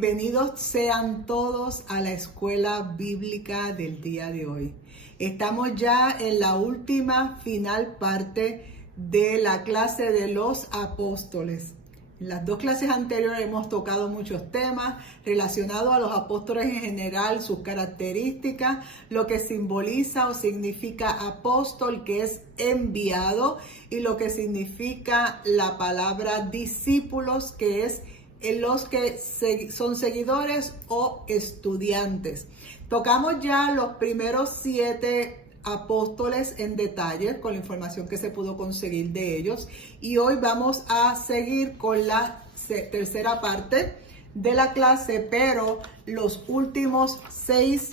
Bienvenidos sean todos a la escuela bíblica del día de hoy. Estamos ya en la última final parte de la clase de los apóstoles. En las dos clases anteriores hemos tocado muchos temas relacionados a los apóstoles en general, sus características, lo que simboliza o significa apóstol, que es enviado, y lo que significa la palabra discípulos, que es en los que son seguidores o estudiantes. Tocamos ya los primeros 7 apóstoles en detalle con la información que se pudo conseguir de ellos, y hoy vamos a seguir con la tercera parte de la clase, pero los últimos 6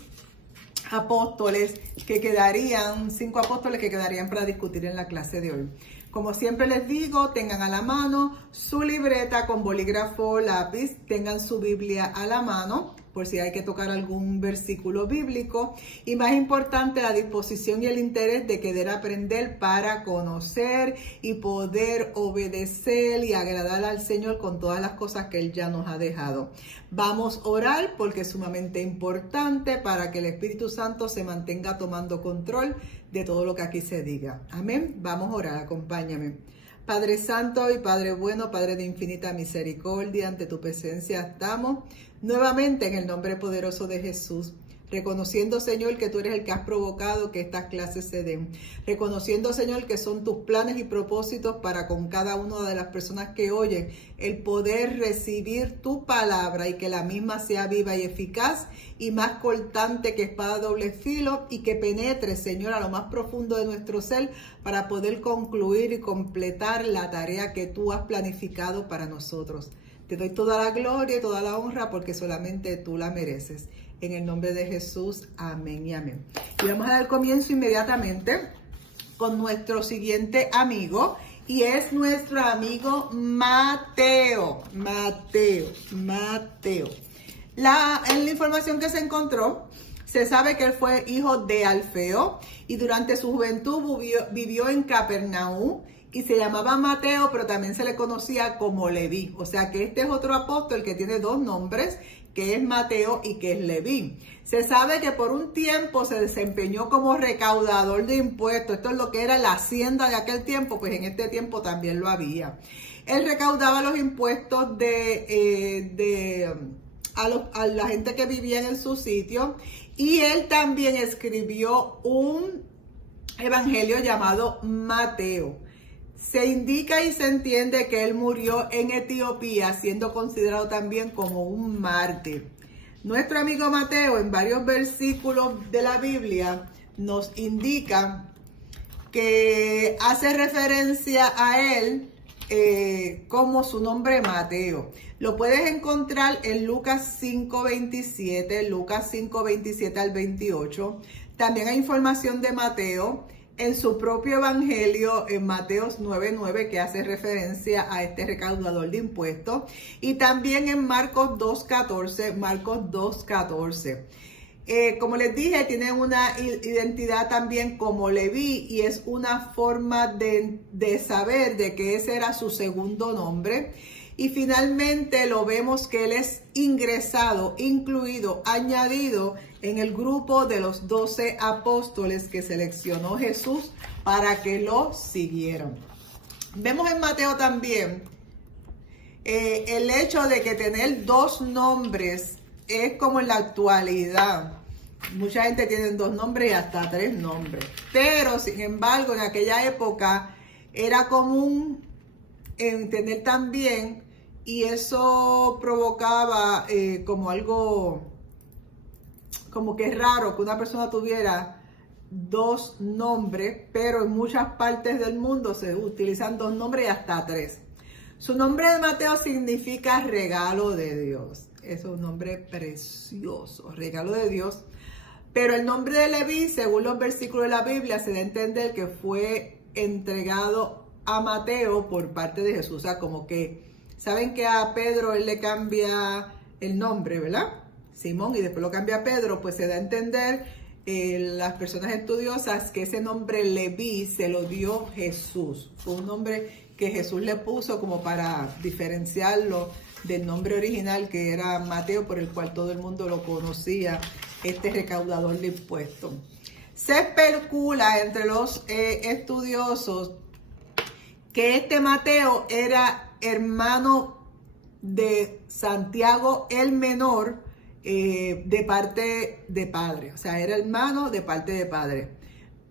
apóstoles que quedarían, 5 apóstoles que quedarían para discutir en la clase de hoy. Como siempre les digo, tengan a la mano su libreta con bolígrafo, lápiz, tengan su Biblia a la mano por si hay que tocar algún versículo bíblico, y más importante, la disposición y el interés de querer aprender para conocer y poder obedecer y agradar al Señor con todas las cosas que Él ya nos ha dejado. Vamos a orar porque es sumamente importante para que el Espíritu Santo se mantenga tomando control de todo lo que aquí se diga. Amén. Vamos a orar, acompáñame. Padre Santo y Padre bueno, Padre de infinita misericordia, ante tu presencia estamos nuevamente en el nombre poderoso de Jesús, reconociendo, Señor, que tú eres el que has provocado que estas clases se den, reconociendo, Señor, que son tus planes y propósitos para con cada una de las personas que oyen, el poder recibir tu palabra y que la misma sea viva y eficaz y más cortante que espada doble filo, y que penetre, Señor, a lo más profundo de nuestro ser para poder concluir y completar la tarea que tú has planificado para nosotros. Te doy toda la gloria y toda la honra porque solamente tú la mereces. En el nombre de Jesús, amén y amén. Y vamos a dar comienzo inmediatamente con nuestro siguiente amigo, y es nuestro amigo Mateo. En la información que se encontró, se sabe que él fue hijo de Alfeo y durante su juventud vivió en Capernaum, y se llamaba Mateo, pero también se le conocía como Leví. O sea que este es otro apóstol que tiene 2 nombres, que es Mateo y que es Leví. Se sabe que por un tiempo se desempeñó como recaudador de impuestos. Esto es lo que era la hacienda de aquel tiempo, pues en este tiempo también lo había. Él recaudaba los impuestos a la gente que vivía en su sitio, y él también escribió un evangelio llamado Mateo. Se indica y se entiende que él murió en Etiopía, siendo considerado también como un mártir. Nuestro amigo Mateo, en varios versículos de la Biblia, nos indica que hace referencia a él como su nombre Mateo. Lo puedes encontrar en Lucas 5:27 al 28. También hay información de Mateo en su propio evangelio, en Mateo 9:9, que hace referencia a este recaudador de impuestos, y también en Marcos 2:14. Como les dije, tiene una identidad también como Leví, y es una forma de saber de que ese era su segundo nombre. Y finalmente lo vemos que él es ingresado, incluido, añadido en el grupo de los 12 apóstoles que seleccionó Jesús para que lo siguieran. Vemos en Mateo también el hecho de que tener 2 nombres es como en la actualidad. Mucha gente tiene 2 nombres y hasta 3 nombres. Pero, sin embargo, en aquella época era común tener también, y eso provocaba como algo, como que es raro que una persona tuviera 2 nombres, pero en muchas partes del mundo se utilizan 2 nombres y hasta 3. Su nombre de Mateo significa regalo de Dios. Es un nombre precioso, regalo de Dios. Pero el nombre de Leví, según los versículos de la Biblia, se da a entender que fue entregado a Mateo por parte de Jesús. O sea, como que, ¿saben que a Pedro él le cambia el nombre, verdad? Simón, y después lo cambia a Pedro, pues se da a entender las personas estudiosas que ese nombre Leví se lo dio Jesús. Fue un nombre que Jesús le puso como para diferenciarlo del nombre original, que era Mateo, por el cual todo el mundo lo conocía, este recaudador de impuestos. Se especula entre los estudiosos que este Mateo era hermano de Santiago el Menor, de parte de padre, o sea, era hermano de parte de padre.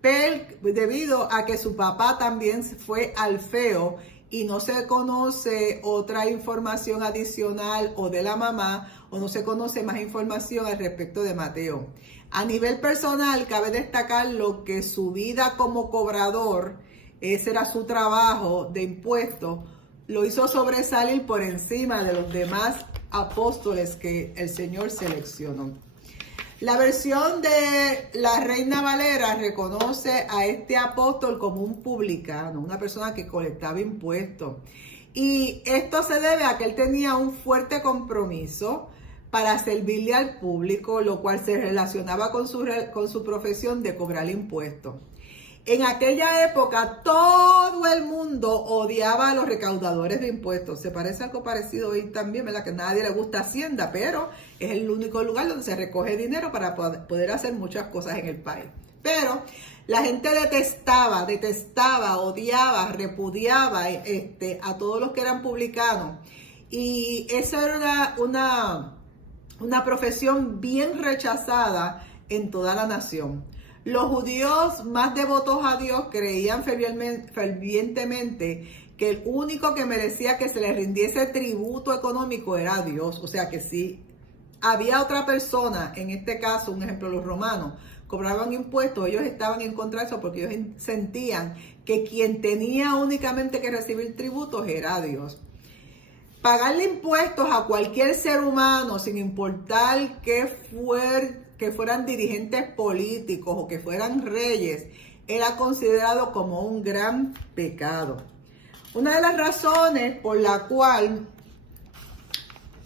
Pero debido a que su papá también fue Alfeo y no se conoce otra información adicional o de la mamá, o no se conoce más información al respecto de Mateo. A nivel personal, cabe destacar lo que su vida como cobrador, ese era su trabajo de impuestos, lo hizo sobresalir por encima de los demás apóstoles que el Señor seleccionó. La versión de la Reina Valera reconoce a este apóstol como un publicano, una persona que colectaba impuestos. Y esto se debe a que él tenía un fuerte compromiso para servirle al público, lo cual se relacionaba con su profesión de cobrar impuestos. En aquella época todo el mundo odiaba a los recaudadores de impuestos. Se parece algo parecido hoy también, ¿verdad? Que a nadie le gusta Hacienda, pero es el único lugar donde se recoge dinero para poder hacer muchas cosas en el país. Pero la gente detestaba, odiaba, repudiaba a todos los que eran publicanos. Y esa era una profesión bien rechazada en toda la nación. Los judíos más devotos a Dios creían fervientemente que el único que merecía que se les rindiese tributo económico era Dios. O sea que si había otra persona, en este caso, un ejemplo, los romanos, cobraban impuestos, ellos estaban en contra de eso porque ellos sentían que quien tenía únicamente que recibir tributos era Dios. Pagarle impuestos a cualquier ser humano, sin importar que fueran dirigentes políticos o que fueran reyes, era considerado como un gran pecado. Una de las razones por la cual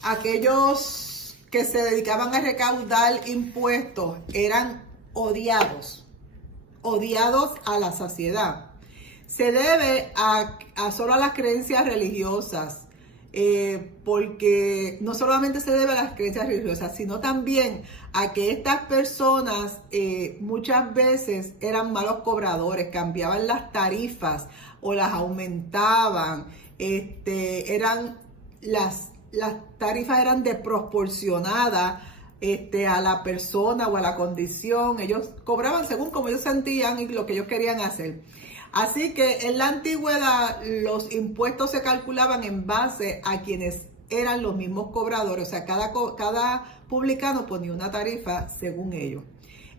aquellos que se dedicaban a recaudar impuestos eran odiados a la saciedad, se debe solo a las creencias religiosas. Porque no solamente se debe a las creencias religiosas, sino también a que estas personas muchas veces eran malos cobradores, cambiaban las tarifas o las aumentaban, las tarifas eran desproporcionadas a la persona o a la condición. Ellos cobraban según como ellos sentían y lo que ellos querían hacer. Así que en la antigüedad los impuestos se calculaban en base a quienes eran los mismos cobradores. O sea, cada publicano ponía una tarifa según ellos.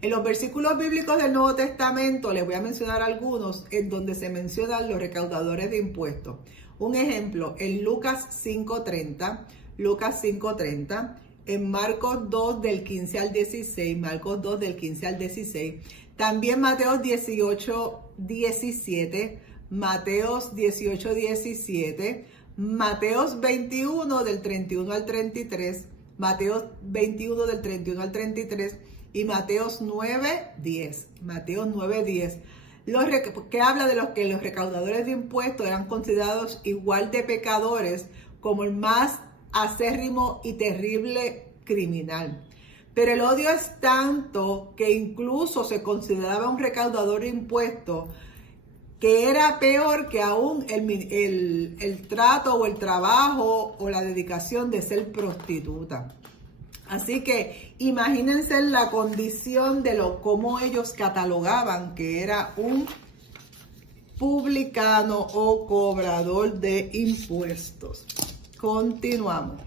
En los versículos bíblicos del Nuevo Testamento les voy a mencionar algunos en donde se mencionan los recaudadores de impuestos. Un ejemplo, en Lucas 5.30, en Marcos 2 del 15 al 16, también Mateo 18:17, Mateos 18:17, Mateos 21 del 31 al 33, Mateos 21 del 31 al 33 y Mateos 9:10. Mateos 9:10. Que habla de los que los recaudadores de impuestos eran considerados igual de pecadores como el más acérrimo y terrible criminal. Pero el odio es tanto que incluso se consideraba un recaudador de impuestos que era peor que aún el trato o el trabajo o la dedicación de ser prostituta. Así que imagínense la condición de cómo ellos catalogaban que era un publicano o cobrador de impuestos. Continuamos.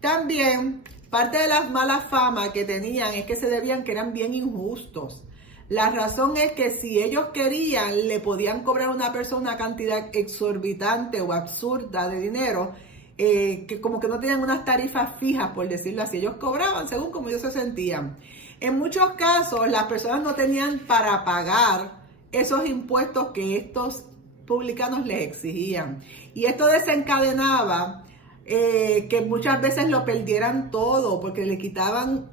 También, parte de las malas famas que tenían es que se debían que eran bien injustos. La razón es que si ellos querían, le podían cobrar a una persona una cantidad exorbitante o absurda de dinero, que como que no tenían unas tarifas fijas, por decirlo así. Ellos cobraban según como ellos se sentían. En muchos casos, las personas no tenían para pagar esos impuestos que estos publicanos les exigían. Y esto desencadenaba que muchas veces lo perdieran todo porque le quitaban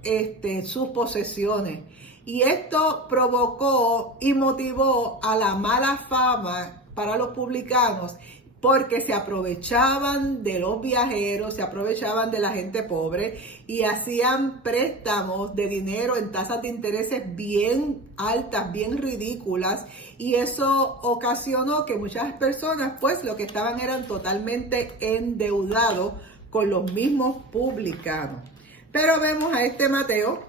sus posesiones. Y esto provocó y motivó a la mala fama para los publicanos, porque se aprovechaban de los viajeros, se aprovechaban de la gente pobre y hacían préstamos de dinero en tasas de intereses bien altas, bien ridículas, y eso ocasionó que muchas personas pues lo que estaban eran totalmente endeudados con los mismos publicanos. Pero vemos a este Mateo,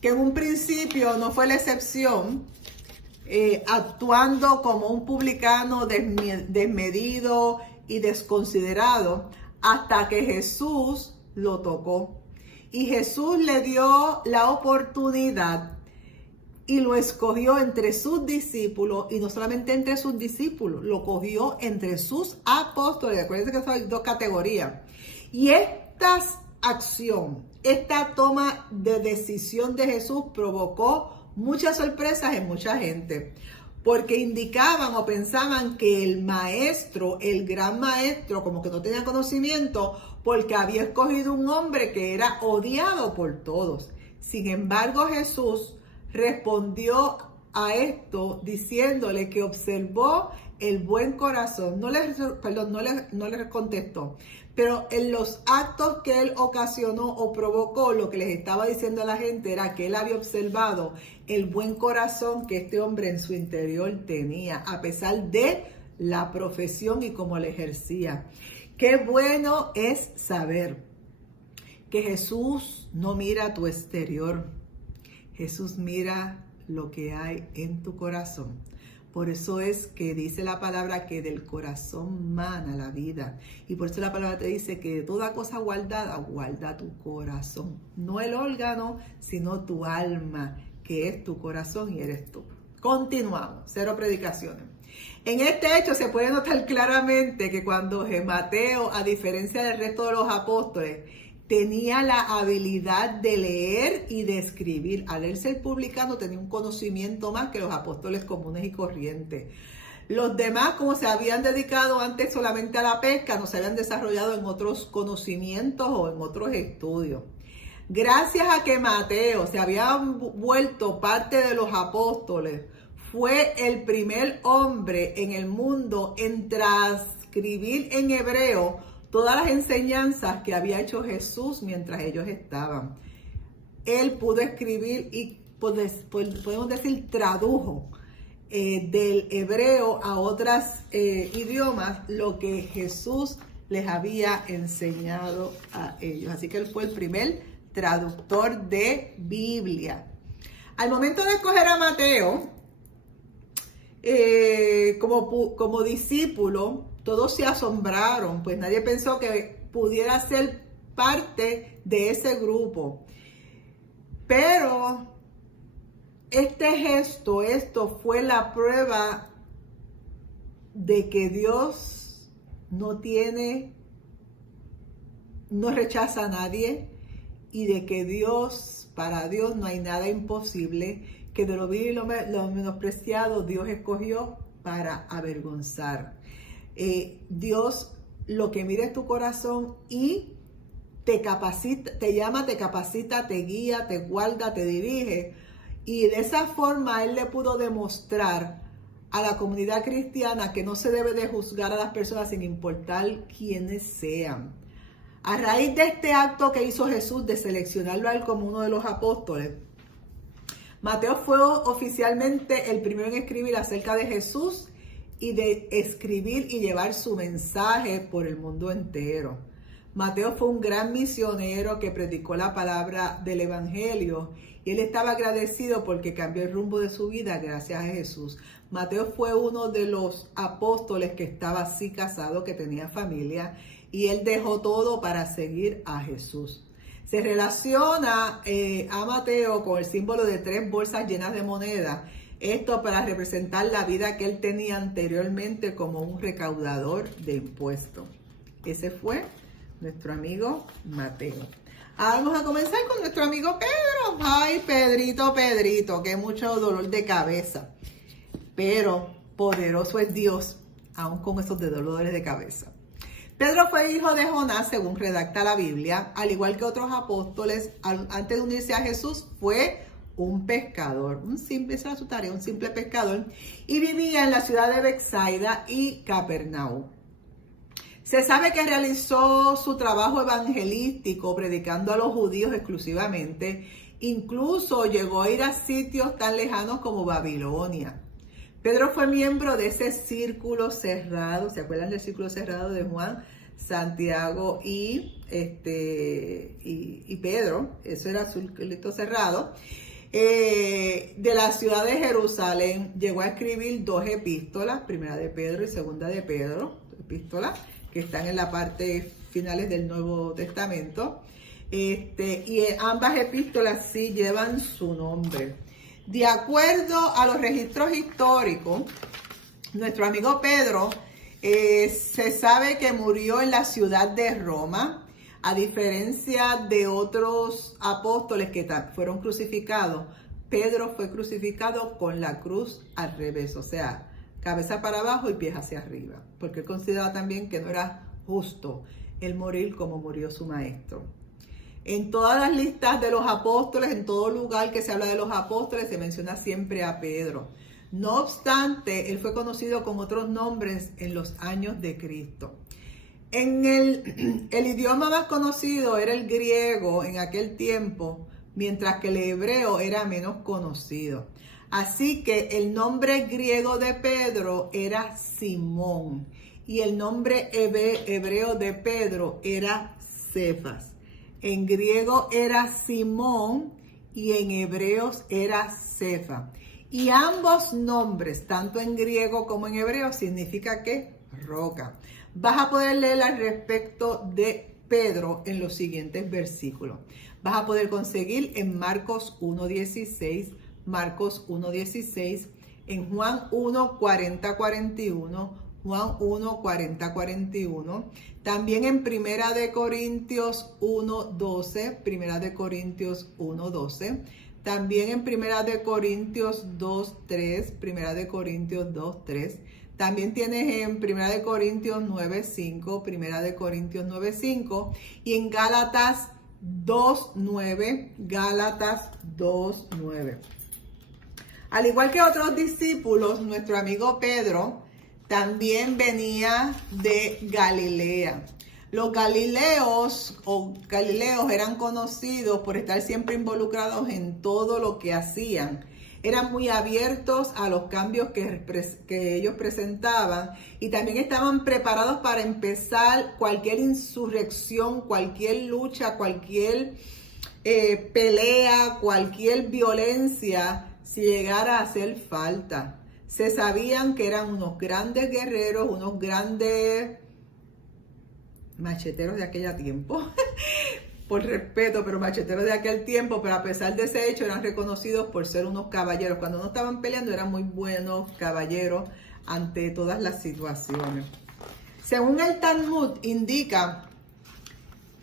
que en un principio no fue la excepción, actuando como un publicano desmedido y desconsiderado, hasta que Jesús lo tocó. Y Jesús le dio la oportunidad y lo escogió entre sus discípulos, y no solamente entre sus discípulos, lo cogió entre sus apóstoles. Acuérdense que son dos categorías. Y esta acción, esta toma de decisión de Jesús provocó muchas sorpresas en mucha gente, porque indicaban o pensaban que el maestro, el gran maestro, como que no tenía conocimiento, porque había escogido un hombre que era odiado por todos. Sin embargo, Jesús respondió a esto diciéndole que observó el buen corazón. No les contestó, pero en los actos que él ocasionó o provocó, lo que les estaba diciendo a la gente era que él había observado el buen corazón que este hombre en su interior tenía, a pesar de la profesión y cómo le ejercía. Qué bueno es saber que Jesús no mira tu exterior, Jesús mira lo que hay en tu corazón. Por eso es que dice la palabra que del corazón mana la vida. Y por eso la palabra te dice que de toda cosa guardada, guarda tu corazón. No el órgano, sino tu alma, que es tu corazón y eres tú. Continuamos, 0 predicaciones. En este hecho se puede notar claramente que cuando Mateo, a diferencia del resto de los apóstoles, tenía la habilidad de leer y de escribir. Al él ser publicano tenía un conocimiento más que los apóstoles comunes y corrientes. Los demás, como se habían dedicado antes solamente a la pesca, no se habían desarrollado en otros conocimientos o en otros estudios. Gracias a que Mateo se había vuelto parte de los apóstoles, fue el primer hombre en el mundo en transcribir en hebreo todas las enseñanzas que había hecho Jesús mientras ellos estaban. Él pudo escribir y, podemos decir, tradujo del hebreo a otros idiomas lo que Jesús les había enseñado a ellos. Así que él fue el primer traductor de Biblia. Al momento de escoger a Mateo como discípulo, todos se asombraron, pues nadie pensó que pudiera ser parte de ese grupo. Pero esto fue la prueba de que Dios no rechaza a nadie, y de que para Dios no hay nada imposible, que de lo vil y lo menospreciado Dios escogió para avergonzar. Dios lo que mira es tu corazón y te capacita, te llama, te capacita, te guía, te guarda, te dirige. Y de esa forma Él le pudo demostrar a la comunidad cristiana que no se debe de juzgar a las personas sin importar quiénes sean. A raíz de este acto que hizo Jesús de seleccionarlo a él como uno de los apóstoles, Mateo fue oficialmente el primero en escribir acerca de Jesús y de escribir y llevar su mensaje por el mundo entero. Mateo fue un gran misionero que predicó la palabra del evangelio, y él estaba agradecido porque cambió el rumbo de su vida gracias a Jesús. Mateo fue uno de los apóstoles que estaba así casado, que tenía familia, y él dejó todo para seguir a Jesús. Se relaciona a Mateo con el símbolo de 3 bolsas llenas de moneda. Esto para representar la vida que él tenía anteriormente como un recaudador de impuestos. Ese fue nuestro amigo Mateo. Ahora vamos a comenzar con nuestro amigo Pedro. Ay, Pedrito, que mucho dolor de cabeza. Pero poderoso es Dios, aún con esos dolores de cabeza. Pedro fue hijo de Jonás, según redacta la Biblia, al igual que otros apóstoles. Antes de unirse a Jesús, fue un pescador, esa era su tarea, un simple pescador, y vivía en la ciudad de Betsaida y Capernaum. Se sabe que realizó su trabajo evangelístico predicando a los judíos exclusivamente. Incluso llegó a ir a sitios tan lejanos como Babilonia. Pedro fue miembro de ese círculo cerrado. ¿Se acuerdan del círculo cerrado de Juan, Santiago y Pedro? Eso era su círculo cerrado. De la ciudad de Jerusalén llegó a escribir 2 epístolas, primera de Pedro y segunda de Pedro, epístolas que están en la parte finales del Nuevo Testamento. Y ambas epístolas sí llevan su nombre. De acuerdo a los registros históricos, nuestro amigo Pedro se sabe que murió en la ciudad de Roma, a diferencia de otros apóstoles que fueron crucificados. Pedro fue crucificado con la cruz al revés, o sea, cabeza para abajo y pies hacia arriba, porque él consideraba también que no era justo el morir como murió su maestro. En todas las listas de los apóstoles, en todo lugar que se habla de los apóstoles, se menciona siempre a Pedro. No obstante, él fue conocido con otros nombres en los años de Cristo. El idioma más conocido era el griego en aquel tiempo, mientras que el hebreo era menos conocido. Así que el nombre griego de Pedro era Simón y el nombre hebreo de Pedro era Cefas. En griego era Simón y en hebreos era Cefa. Y ambos nombres, tanto en griego como en hebreo, significa que roca. Vas a poder leer al respecto de Pedro en los siguientes versículos. Vas a poder conseguir en Marcos 1:16, Marcos 1:16, en Juan 1:40-41, Juan 1:40-41, también en Primera de Corintios 1:12, Primera de Corintios 1:12, también en Primera de Corintios 2:3, Primera de Corintios 2:3, también tienes en Primera de Corintios 9:5, Primera de Corintios 9:5, y en Gálatas 2:9, Gálatas 2:9. Al igual que otros discípulos, nuestro amigo Pedro también venía de Galilea. Los galileos eran conocidos por estar siempre involucrados en todo lo que hacían. Eran muy abiertos a los cambios que ellos presentaban y también estaban preparados para empezar cualquier insurrección, cualquier lucha, cualquier pelea, cualquier violencia si llegara a hacer falta. Se sabían que eran unos grandes guerreros, unos grandes macheteros de aquel tiempo, por respeto, pero macheteros de aquel tiempo, pero a pesar de ese hecho eran reconocidos por ser unos caballeros. Cuando no estaban peleando eran muy buenos caballeros ante todas las situaciones. Según el Talmud indica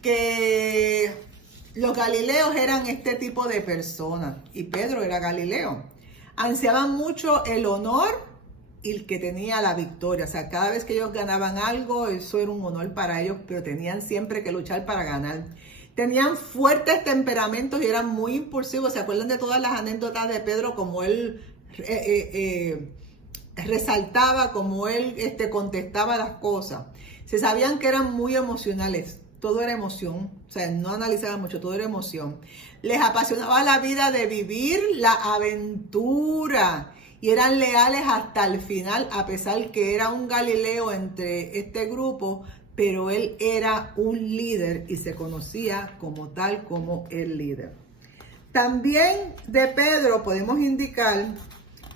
que los galileos eran este tipo de personas y Pedro era galileo. Ansiaban mucho el honor y el que tenía la victoria. O sea, cada vez que ellos ganaban algo, eso era un honor para ellos, pero tenían siempre que luchar para ganar. Tenían fuertes temperamentos y eran muy impulsivos. ¿Se acuerdan de todas las anécdotas de Pedro? Como él resaltaba, como él contestaba las cosas. Se sabían que eran muy emocionales. Todo era emoción. O sea, no analizaban mucho, todo era emoción. Les apasionaba la vida de vivir la aventura. Y eran leales hasta el final, a pesar que era un Galileo entre este grupo, pero él era un líder y se conocía como tal, como el líder. También de Pedro podemos indicar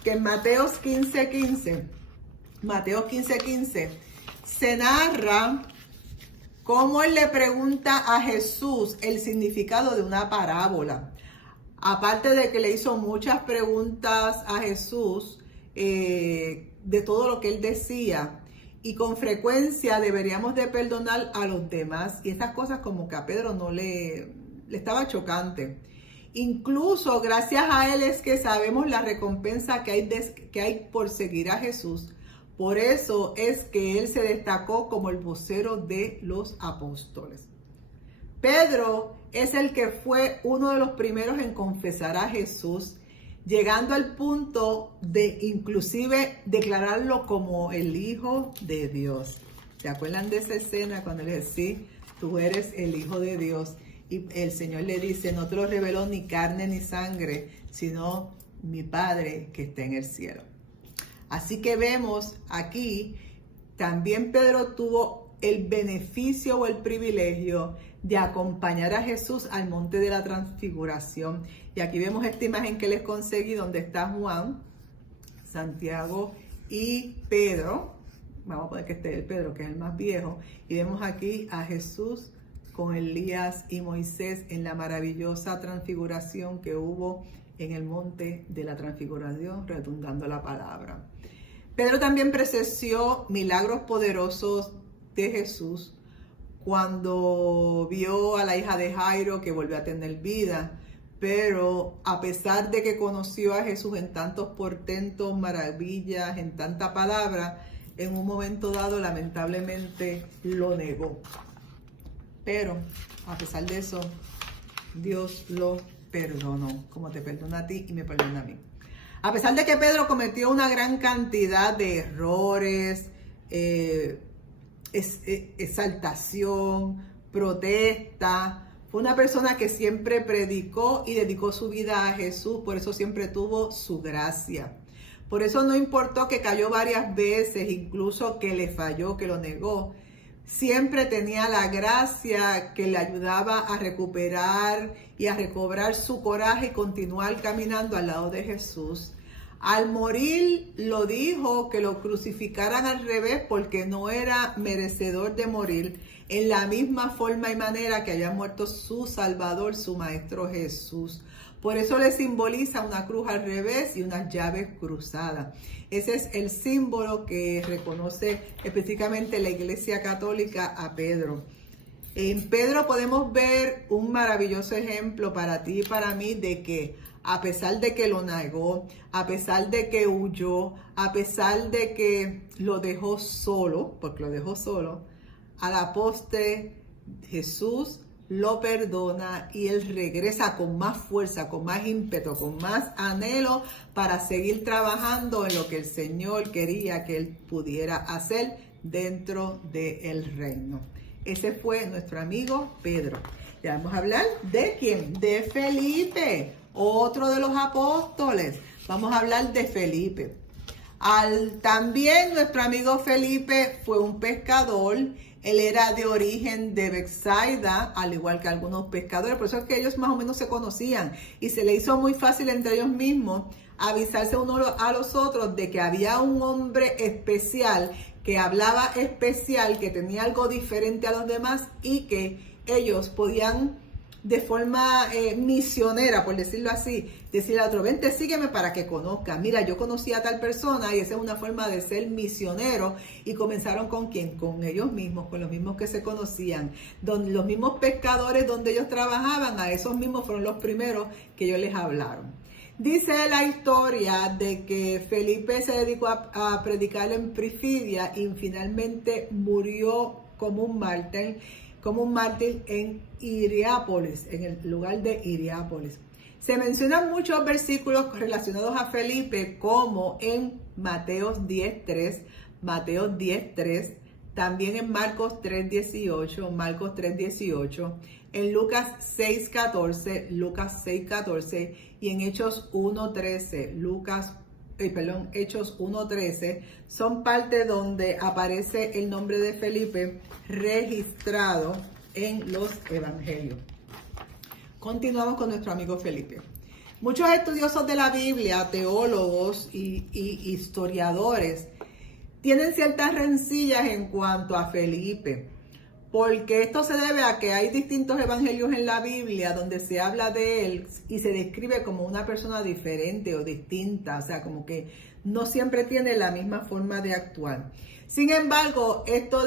que en Mateos 15:15, se narra cómo él le pregunta a Jesús el significado de una parábola. Aparte de que le hizo muchas preguntas a Jesús de todo lo que él decía, y con frecuencia deberíamos de perdonar a los demás, y estas cosas como que a Pedro no le estaba chocante. Incluso gracias a él es que sabemos la recompensa que hay por seguir a Jesús. Por eso es que él se destacó como el vocero de los apóstoles. Pedro es el que fue uno de los primeros en confesar a Jesús, llegando al punto de inclusive declararlo como el Hijo de Dios. ¿Se acuerdan de esa escena cuando le dice, sí, tú eres el Hijo de Dios? Y el Señor le dice, no te lo reveló ni carne ni sangre, sino mi Padre que está en el cielo. Así que vemos aquí, también Pedro tuvo el beneficio o el privilegio de acompañar a Jesús al monte de la transfiguración. Y aquí vemos esta imagen que les conseguí donde está Juan, Santiago y Pedro. Vamos a poner que esté el Pedro, que es el más viejo. Y vemos aquí a Jesús con Elías y Moisés en la maravillosa transfiguración que hubo en el monte de la transfiguración, redundando la palabra. Pedro también presenció milagros poderosos de Jesús cuando vio a la hija de Jairo que volvió a tener vida, pero a pesar de que conoció a Jesús en tantos portentos, maravillas, en tanta palabra, en un momento dado lamentablemente lo negó. Pero a pesar de eso, Dios lo perdonó, como te perdona a ti y me perdona a mí. A pesar de que Pedro cometió una gran cantidad de errores, exaltación, protesta, fue una persona que siempre predicó y dedicó su vida a Jesús, por eso siempre tuvo su gracia. Por eso no importó que cayó varias veces, incluso que le falló, que lo negó. Siempre tenía la gracia que le ayudaba a recuperar y a recobrar su coraje y continuar caminando al lado de Jesús. Al morir lo dijo que lo crucificaran al revés porque no era merecedor de morir en la misma forma y manera que había muerto su Salvador, su Maestro Jesús. Por eso le simboliza una cruz al revés y unas llaves cruzadas. Ese es el símbolo que reconoce específicamente la Iglesia Católica a Pedro. En Pedro podemos ver un maravilloso ejemplo para ti y para mí de que a pesar de que lo negó, a pesar de que huyó, a pesar de que lo dejó solo, porque lo dejó solo, a la postre Jesús lo perdona y él regresa con más fuerza, con más ímpetu, con más anhelo para seguir trabajando en lo que el Señor quería que él pudiera hacer dentro del reino. Ese fue nuestro amigo Pedro. Ya vamos a hablar de ¿quién? De Felipe, otro de los apóstoles. Vamos a hablar de Felipe. También nuestro amigo Felipe fue un pescador. Él era de origen de Bethsaida, al igual que algunos pescadores. Por eso es que ellos más o menos se conocían. Y se le hizo muy fácil entre ellos mismos avisarse uno a los otros de que había un hombre especial, que hablaba especial, que tenía algo diferente a los demás y que ellos podían de forma misionera, por decirlo así, decirle a otro, vente, sígueme para que conozca. Mira, yo conocí a tal persona y esa es una forma de ser misionero. Y comenzaron ¿con quién? Con ellos mismos, con los mismos que se conocían. Los mismos pescadores donde ellos trabajaban, a esos mismos fueron los primeros que ellos les hablaron. Dice la historia de que Felipe se dedicó a predicar en Pisidia y finalmente murió como un mártir en Hierápolis, en el lugar de Hierápolis. Se mencionan muchos versículos relacionados a Felipe, como en Mateo 10:3, también en Marcos 3:18, en Lucas 6:14, y en Hechos 1:13, Hechos 1:13, son parte donde aparece el nombre de Felipe registrado en los evangelios. Continuamos con nuestro amigo Felipe. Muchos estudiosos de la Biblia, teólogos y historiadores, tienen ciertas rencillas en cuanto a Felipe, porque esto se debe a que hay distintos evangelios en la Biblia donde se habla de él y se describe como una persona diferente o distinta, o sea, como que no siempre tiene la misma forma de actuar. Sin embargo, esto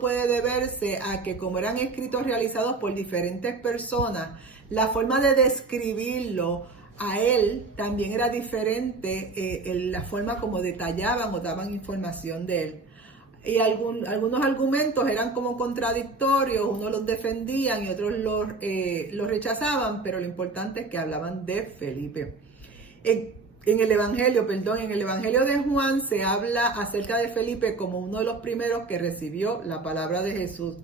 puede deberse a que como eran escritos realizados por diferentes personas, la forma de describirlo a él también era diferente, la forma como detallaban o daban información de él. y algunos argumentos eran como contradictorios, unos los defendían y otros los rechazaban, pero lo importante es que hablaban de Felipe. En el Evangelio de Juan se habla acerca de Felipe como uno de los primeros que recibió la palabra de Jesús.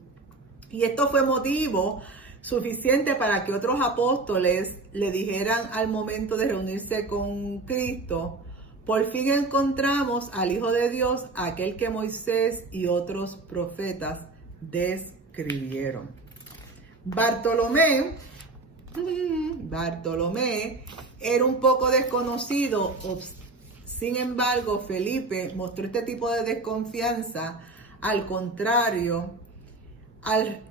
Y esto fue motivo suficiente para que otros apóstoles le dijeran al momento de reunirse con Cristo: por fin encontramos al Hijo de Dios, aquel que Moisés y otros profetas describieron. Bartolomé era un poco desconocido. Sin embargo, Felipe mostró este tipo de desconfianza. Al contrario,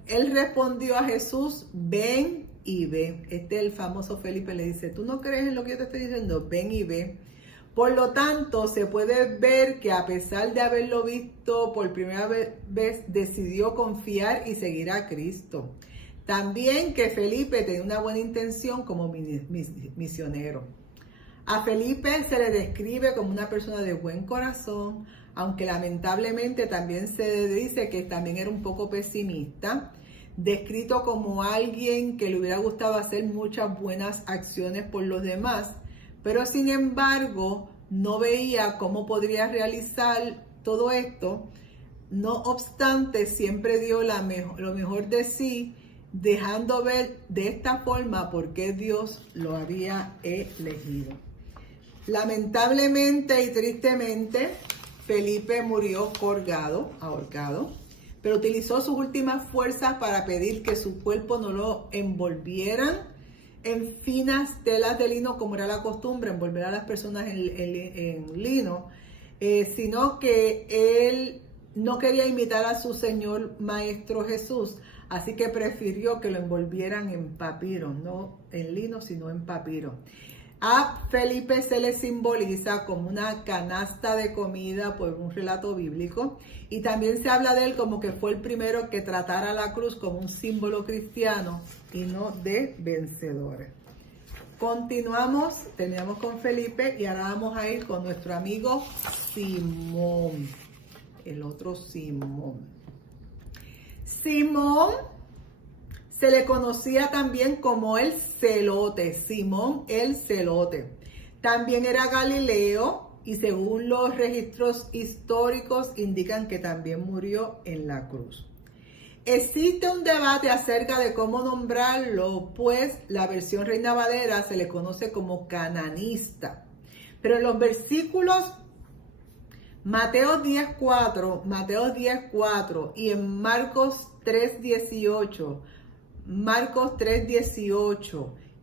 él respondió a Jesús: ven y ve. El famoso Felipe le dice: ¿tú no crees en lo que yo te estoy diciendo? Ven y ve. Por lo tanto, se puede ver que a pesar de haberlo visto por primera vez, decidió confiar y seguir a Cristo. También que Felipe tenía una buena intención como misionero. A Felipe se le describe como una persona de buen corazón, aunque lamentablemente también se dice que también era un poco pesimista, descrito como alguien que le hubiera gustado hacer muchas buenas acciones por los demás, pero sin embargo no veía cómo podría realizar todo esto. No obstante, siempre dio lo mejor de sí, dejando ver de esta forma por qué Dios lo había elegido. Lamentablemente y tristemente, Felipe murió ahorcado, pero utilizó sus últimas fuerzas para pedir que su cuerpo no lo envolvieran en finas telas de lino, como era la costumbre, envolver a las personas en lino, sino que él no quería imitar a su Señor Maestro Jesús, así que prefirió que lo envolvieran en papiro, no en lino, sino en papiro. A Felipe se le simboliza como una canasta de comida por un relato bíblico, y también se habla de él como que fue el primero que tratara la cruz como un símbolo cristiano y no de vencedores. Continuamos, teníamos con Felipe y ahora vamos a ir con nuestro amigo Simón, el otro Simón. Simón se le conocía también como el Celote, Simón el Celote. También era galileo y según los registros históricos indican que también murió en la cruz. Existe un debate acerca de cómo nombrarlo, pues la versión Reina Valera se le conoce como cananista. Pero en los versículos Mateo 10:4 y en Marcos 3:18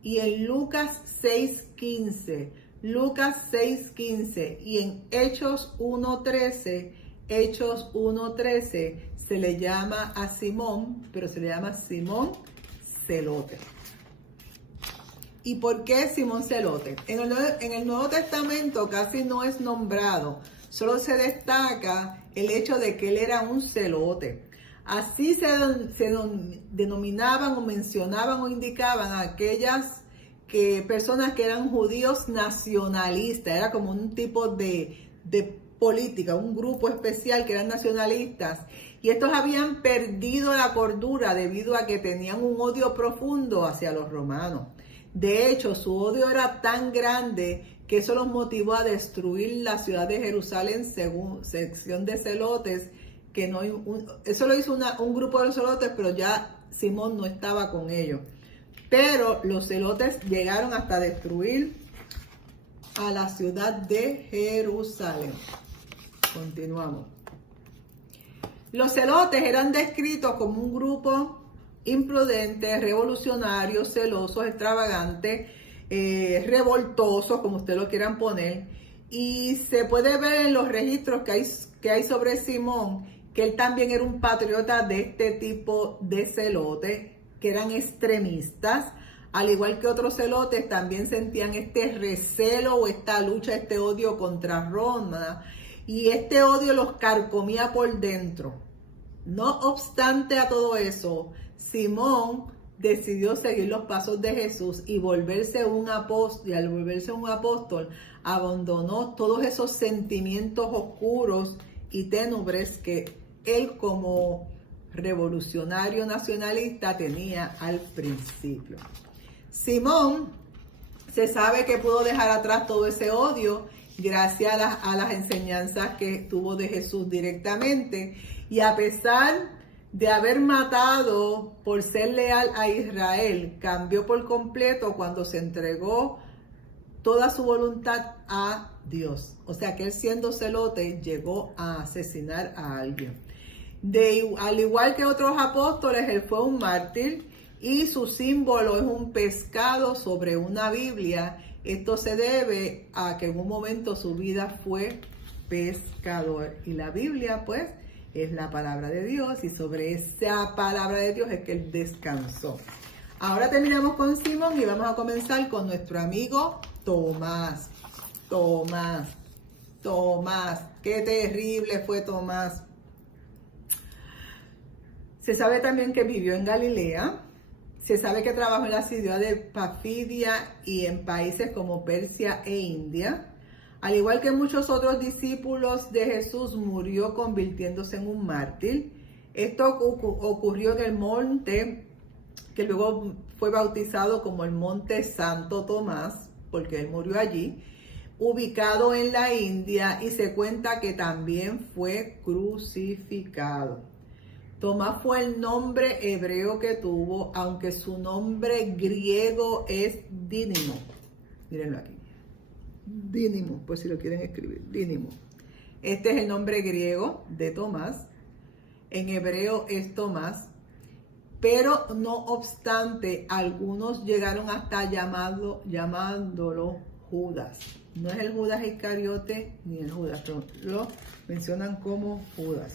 y en Lucas 6:15 y en Hechos 1:13 se le llama a Simón, pero se le llama Simón Celote. ¿Y por qué Simón Celote? En el Nuevo Testamento casi no es nombrado, solo se destaca el hecho de que él era un celote. Así se denominaban o mencionaban o indicaban a aquellas personas que eran judíos nacionalistas. Era como un tipo de política, un grupo especial que eran nacionalistas. Y estos habían perdido la cordura debido a que tenían un odio profundo hacia los romanos. De hecho, su odio era tan grande que eso los motivó a destruir la ciudad de Jerusalén según sección de celotes, que eso lo hizo un grupo de celotes, pero ya Simón no estaba con ellos. Pero los celotes llegaron hasta destruir a la ciudad de Jerusalén. Continuamos. Los celotes eran descritos como un grupo imprudente, revolucionario, celosos, extravagantes, revoltosos, como ustedes lo quieran poner. Y se puede ver en los registros que hay sobre Simón, que él también era un patriota de este tipo de celotes, que eran extremistas. Al igual que otros celotes, también sentían este recelo o esta lucha, este odio contra Roma. Y este odio los carcomía por dentro. No obstante a todo eso, Simón decidió seguir los pasos de Jesús y volverse un apóstol. Y al volverse un apóstol, abandonó todos esos sentimientos oscuros y tenumbres que él como revolucionario nacionalista tenía al principio. Simón se sabe que pudo dejar atrás todo ese odio gracias a las enseñanzas que tuvo de Jesús directamente, y a pesar de haber matado por ser leal a Israel, cambió por completo cuando se entregó toda su voluntad a Dios. O sea que él, siendo celote, llegó a asesinar a alguien. Al igual que otros apóstoles, él fue un mártir y su símbolo es un pescado sobre una Biblia. Esto se debe a que en un momento su vida fue pescador, y la Biblia pues es la palabra de Dios, y sobre esa palabra de Dios es que él descansó. Ahora terminamos con Simón y vamos a comenzar con nuestro amigo Tomás. Tomás, qué terrible fue Tomás. Se sabe también que vivió en Galilea. Se sabe que trabajó en la ciudad de Pafidia y en países como Persia e India. Al igual que muchos otros discípulos de Jesús, murió convirtiéndose en un mártir. Esto ocurrió en el monte que luego fue bautizado como el Monte Santo Tomás, porque él murió allí, ubicado en la India, y se cuenta que también fue crucificado. Tomás fue el nombre hebreo que tuvo, aunque su nombre griego es Dínimo. Mírenlo aquí. Dínimo, pues si lo quieren escribir, Dínimo. Este es el nombre griego de Tomás. En hebreo es Tomás. Pero no obstante, algunos llegaron hasta llamándolo Judas. No es el Judas Iscariote ni el Judas, pero lo mencionan como Judas,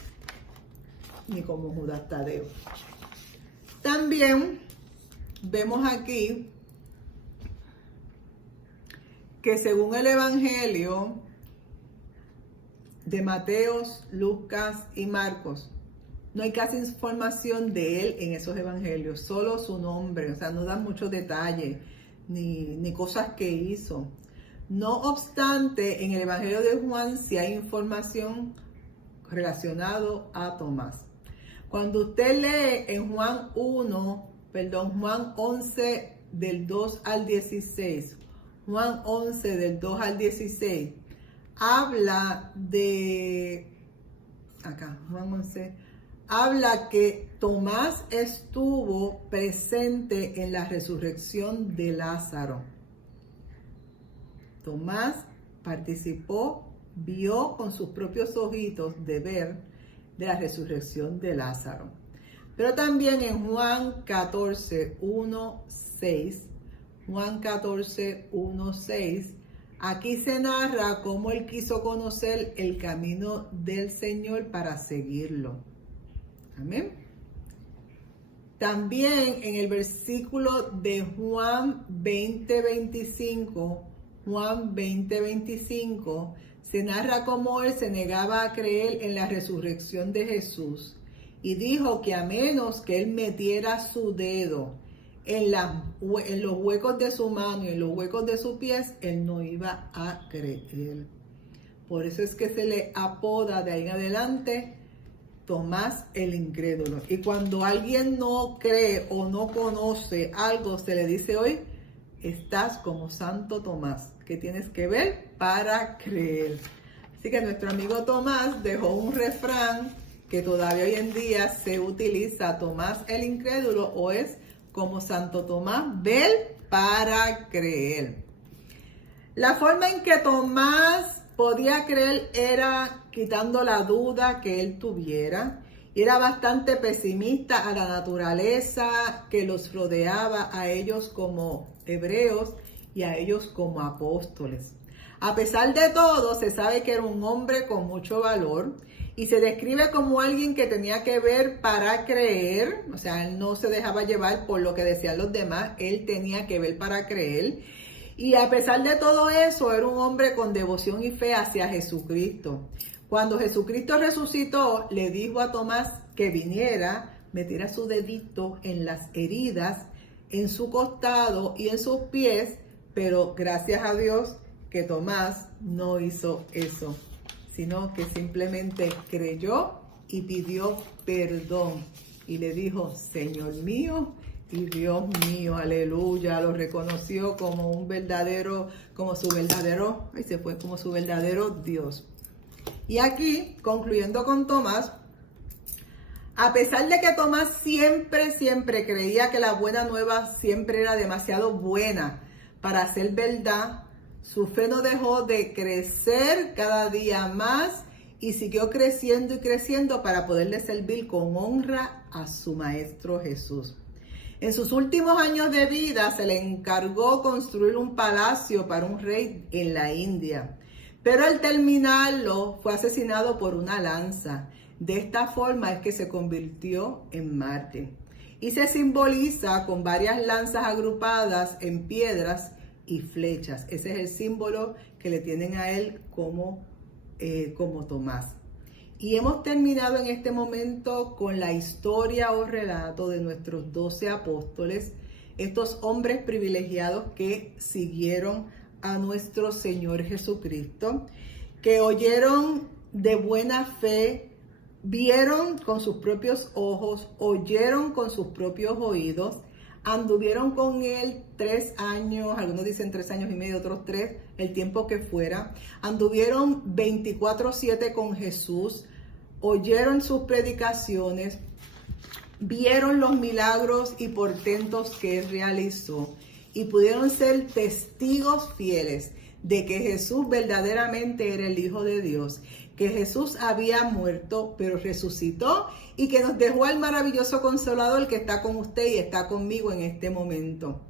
ni como Judas Tadeo. También vemos aquí que según el Evangelio de Mateo, Lucas y Marcos, no hay casi información de él en esos evangelios, solo su nombre, o sea, no dan muchos detalles ni cosas que hizo. No obstante, en el Evangelio de Juan sí hay información relacionada a Tomás. Cuando usted lee en Juan 11 del 2 al 16, Juan 11 del 2 al 16, habla de, acá, Juan 11, habla que Tomás estuvo presente en la resurrección de Lázaro. Tomás participó, vio con sus propios ojitos de ver de la resurrección de Lázaro. Pero también en Juan 14, 1, 6, Juan 14, 1, 6, aquí se narra cómo él quiso conocer el camino del Señor para seguirlo. Amén. También en el versículo de Juan 20:25, Juan 20:25, se narra cómo él se negaba a creer en la resurrección de Jesús y dijo que a menos que él metiera su dedo en los huecos de su mano y en los huecos de sus pies, él no iba a creer. Por eso es que se le apoda de ahí en adelante Tomás el incrédulo. Y cuando alguien no cree o no conoce algo, se le dice hoy, estás como Santo Tomás, que tienes que ver para creer. Así que nuestro amigo Tomás dejó un refrán que todavía hoy en día se utiliza: Tomás el incrédulo, o es como Santo Tomás, ver para creer. La forma en que Tomás podía creer era quitando la duda que él tuviera. Era bastante pesimista a la naturaleza que los rodeaba a ellos como hebreos y a ellos como apóstoles. A pesar de todo, se sabe que era un hombre con mucho valor y se describe como alguien que tenía que ver para creer. O sea, él no se dejaba llevar por lo que decían los demás, él tenía que ver para creer. Y a pesar de todo eso, era un hombre con devoción y fe hacia Jesucristo. Cuando Jesucristo resucitó, le dijo a Tomás que viniera, metiera su dedito en las heridas, en su costado y en sus pies, pero gracias a Dios que Tomás no hizo eso. sino que simplemente creyó y pidió perdón. Y le dijo, Señor mío y Dios mío, aleluya. Lo reconoció como como su verdadero Dios. Y aquí, concluyendo con Tomás, a pesar de que Tomás siempre creía que la buena nueva siempre era demasiado buena para ser verdad, su fe no dejó de crecer cada día más y siguió creciendo y creciendo para poderle servir con honra a su Maestro Jesús. En sus últimos años de vida se le encargó construir un palacio para un rey en la India, pero al terminarlo fue asesinado por una lanza. De esta forma es que se convirtió en mártir y se simboliza con varias lanzas agrupadas en piedras y flechas. Ese es el símbolo que le tienen a él como Tomás. Y hemos terminado en este momento con la historia o relato de nuestros 12 apóstoles, estos hombres privilegiados que siguieron a nuestro Señor Jesucristo, que oyeron de buena fe, vieron con sus propios ojos, oyeron con sus propios oídos, anduvieron con él 3 años, algunos dicen 3 años y medio, otros 3, el tiempo que fuera. Anduvieron 24/7 con Jesús, oyeron sus predicaciones, vieron los milagros y portentos que él realizó y pudieron ser testigos fieles de que Jesús verdaderamente era el Hijo de Dios, que Jesús había muerto, pero resucitó y que nos dejó al maravilloso Consolador que está con usted y está conmigo en este momento.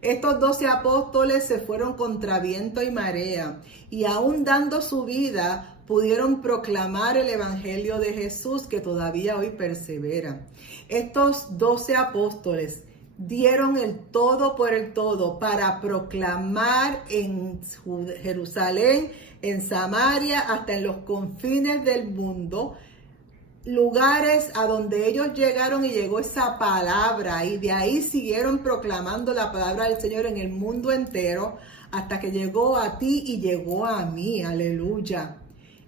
Estos 12 apóstoles se fueron contra viento y marea y aún dando su vida pudieron proclamar el Evangelio de Jesús que todavía hoy persevera. Estos 12 apóstoles dieron el todo por el todo para proclamar en Jerusalén, en Samaria, hasta en los confines del mundo, lugares a donde ellos llegaron y llegó esa palabra y de ahí siguieron proclamando la palabra del Señor en el mundo entero hasta que llegó a ti y llegó a mí, aleluya.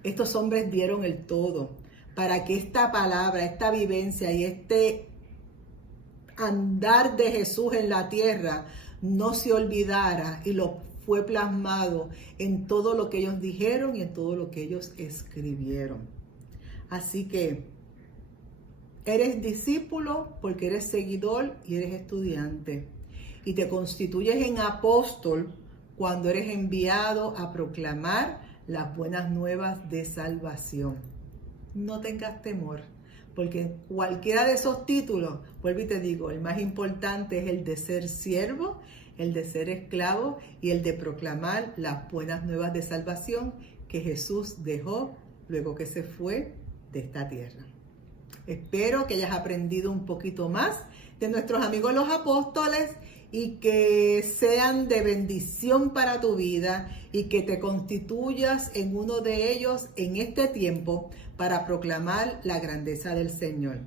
Estos hombres dieron el todo para que esta palabra, esta vivencia y este andar de Jesús en la tierra no se olvidara y lo fue plasmado en todo lo que ellos dijeron y en todo lo que ellos escribieron. Así que eres discípulo porque eres seguidor y eres estudiante. Y te constituyes en apóstol cuando eres enviado a proclamar las buenas nuevas de salvación. No tengas temor, porque cualquiera de esos títulos, vuelvo y te digo, el más importante es el de ser siervo, el de ser esclavo y el de proclamar las buenas nuevas de salvación que Jesús dejó luego que se fue de esta tierra. Espero que hayas aprendido un poquito más de nuestros amigos los apóstoles y que sean de bendición para tu vida y que te constituyas en uno de ellos en este tiempo para proclamar la grandeza del Señor.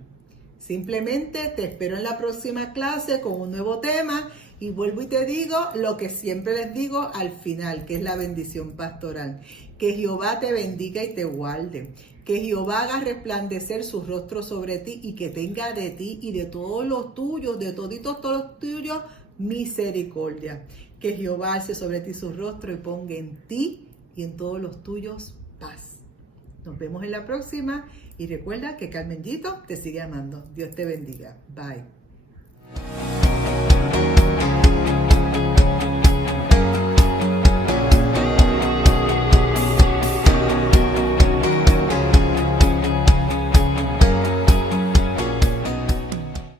Simplemente te espero en la próxima clase con un nuevo tema y vuelvo y te digo lo que siempre les digo al final, que es la bendición pastoral. Que Jehová te bendiga y te guarde. Que Jehová haga resplandecer su rostro sobre ti y que tenga de ti y de todos los tuyos, de toditos todos los tuyos, misericordia. Que Jehová alce sobre ti su rostro y ponga en ti y en todos los tuyos paz. Nos vemos en la próxima y recuerda que Carmencito te sigue amando. Dios te bendiga. Bye.